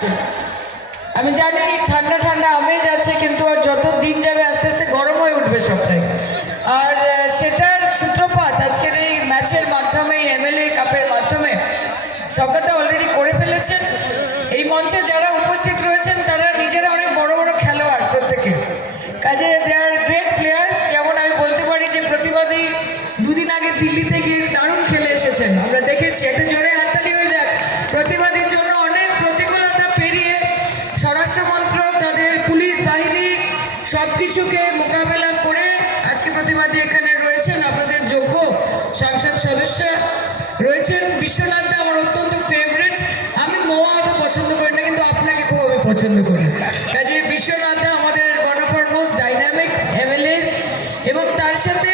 আসছে। আমি জানি ঠান্ডা ঠান্ডা আমেজ আছে, কিন্তু আর যত দিন যাবে আস্তে আস্তে গরম হয়ে উঠবে সবটাই। আর সেটার সূত্রপাত আজকের এই ম্যাচের মাধ্যমে, এমএলএ কাপের মাধ্যমে সকালটা অলরেডি করে ফেলেছেন। এই মঞ্চে যারা উপস্থিত রয়েছেন তারা নিজেরা অনেক বড় বড় খেলোয়াড় প্রত্যেকে, কাজে দে আর গ্রেট প্লেয়ার্স। যেমন আমি বলতে পারি যে প্রতিবাদী দুদিন আগে দিল্লিতে গিয়ে দারুণ খেলে এসেছেন, আমরা দেখেছি। একটা জোরে হাততালি হয়ে যাক প্রতিবাদীর জন্য। অনেক প্রতিকূলতা পেরিয়ে স্বরাষ্ট্রমন্ত্রক, তাদের পুলিশ বাহিনী সব কিছুকে মোকাবেলা করে আজকে প্রতিবাদী এখানে রয়েছেন। আপনাদের যোগ্য সংসদ সদস্য রয়েছেন বিশ্বনাথ দা, আমার অত্যন্ত ফেভারিট। আমি মৌয়া অত পছন্দ করি না, কিন্তু আপনাকে খুব আমি পছন্দ করি। কাজে বিশ্বনাথ দা আমাদের one of our most dynamic MLAs, এবং তার সাথে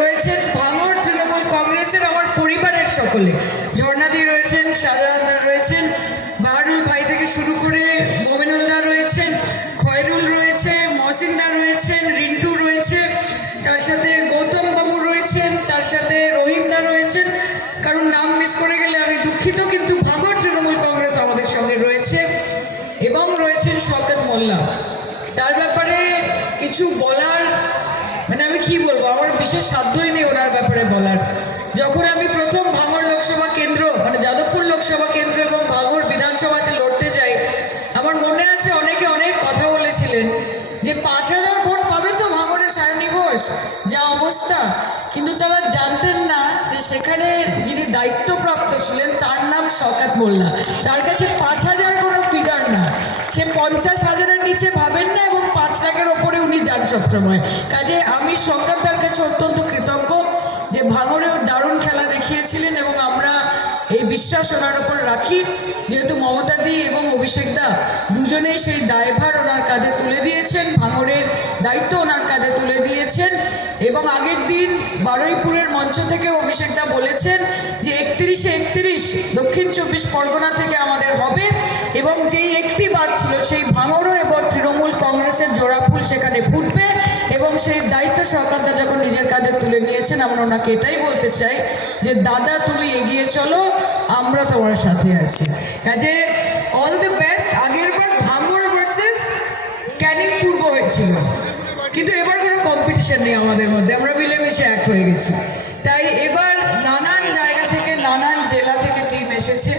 রয়েছেন ভাঙড় তৃণমূল কংগ্রেসের আমার পরিবারের সকলে। ঝর্ণাদি রয়েছেন, শাহজাহান দা রয়েছেন, বাহারুল ভাই থেকে শুরু করে মোমিনুল দা রয়েছেন, খয়রুল রয়েছে, মহসিন দা রয়েছেন, রিন্টু রয়েছে, তার সাথে গৌতম বাবু রয়েছেন, তার সাথে রহিম দা রয়েছেন। কারণ নাম মিস করে গেলে আমি দুঃখিত, কিন্তু ভাঙড় তৃণমূল কংগ্রেস আমাদের সঙ্গে রয়েছে, এবং রয়েছেন শওকত মোল্লা। তার ব্যাপারে কিছু বলার, মানে আমি কি বলবো, আমার বিশেষ সাধ্যই নেই ওনার ব্যাপারে বলার। যখন আমি প্রথম ভাঙড় লোকসভা কেন্দ্র, মানে যাদবপুর লোকসভা কেন্দ্র এবং ভাঙড় বিধানসভাতে লড়তে যাই, আমার মনে আছে অনেকে অনেক কথা বলেছিলেন যে 5000 ভোট পাবে তো ভাঙড়ে সায়নী ঘোষ, যা অবস্থা। কিন্তু তারা জানতেন না যে সেখানে যিনি দায়িত্বপ্রাপ্ত ছিলেন তার নাম শওকত মোল্লা। তার কাছে 5000 কোনো ফিগার না, সে 50,000-এর নিচে ভাবেন না, এবং 5 লাখের ওপরে উনি যান সবসময়। কাজে আমি শওকত দার কাছে অত্যন্ত কৃতজ্ঞ যে ভাঙড়েও দারুণ খেলা দেখিয়েছিলেন, এবং আমরা এই বিশ্বাস ওনার ওপর রাখি, যেহেতু মমতা দি এবং অভিষেক দা দুজনেই সেই দায়ভার ওনার কাঁধে তুলে দিয়েছেন, ভাঙড়ের দায়িত্ব ওনার কাঁধে তুলে দিয়েছেন। এবং আগের দিন বারুইপুরের মঞ্চ থেকে অভিষেক দা বলেছেন যে 31 দক্ষিণ 24 পরগনা থেকে আমাদের হবে, এবং যেই একটি বাদ ছিল সেই ভাঙড়ও এবার তৃণমূল কংগ্রেসের জোড়াফুল সেখানে ফুটবে, এবং সেই দায়িত্ব শওকত দা যখন নিজের কাঁধে তুলে নিয়েছেন, আমরা ওনাকে এটাই বলতে চাই যে দাদা তুমি এগিয়ে চলো, আমরা তোমার সাথে আছি। কাজে অল দ্য বেস্ট। আগের বার ভাঙড় ভার্সেস ক্যানিং পূর্ব হয়েছিল, কিন্তু এবার কোনো কম্পিটিশন নেই আমাদের মধ্যে, আমরা মিলেমিশে এক হয়ে গেছি। তাই এবার নানান জায়গা থেকে, নানান জেলা থেকে টিম এসেছে,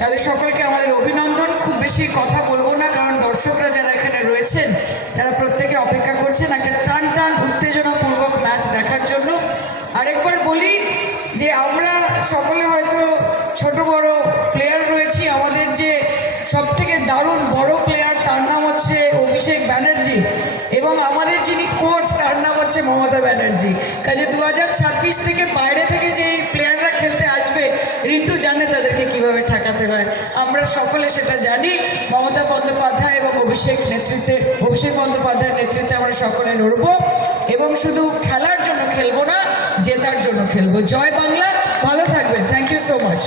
তাদের সকলকে আমাদের অভিনন্দন। খুব বেশি কথা বলবো না, কারণ দর্শকরা যারা এখানে রয়েছেন তারা প্রত্যেকে অপেক্ষা করছেন একটা টান টান উত্তেজনাপূর্বক ম্যাচ দেখার জন্য। আরেকবার বলি যে আমরা সকলে হয়তো ছোট বড় প্লেয়ার রয়েছি, আমাদের যে সব থেকে দারুণ বড় প্লেয়ার তার নাম হচ্ছে অভিষেক ব্যানার্জি, এবং আমাদের যিনি কোচ তার নাম হচ্ছে মমতা ব্যানার্জি। কাজে 2026 থেকে বাইরে থেকে যে প্লেয়াররা খেলতে আসবে, রিন্টু জানে তাদেরকে কিভাবে ঠেকাতে হয়, আমরা সকলে সেটা জানি। মমতা বন্দ্যোপাধ্যায় এবং অভিষেক বন্দ্যোপাধ্যায়ের নেতৃত্বে আমরা সকলে লড়বো, এবং শুধু খেলার জন্য খেলবো না, জেতার জন্য খেলবো। জয় বাংলা, ভালো থাকবেন। Thank you so much.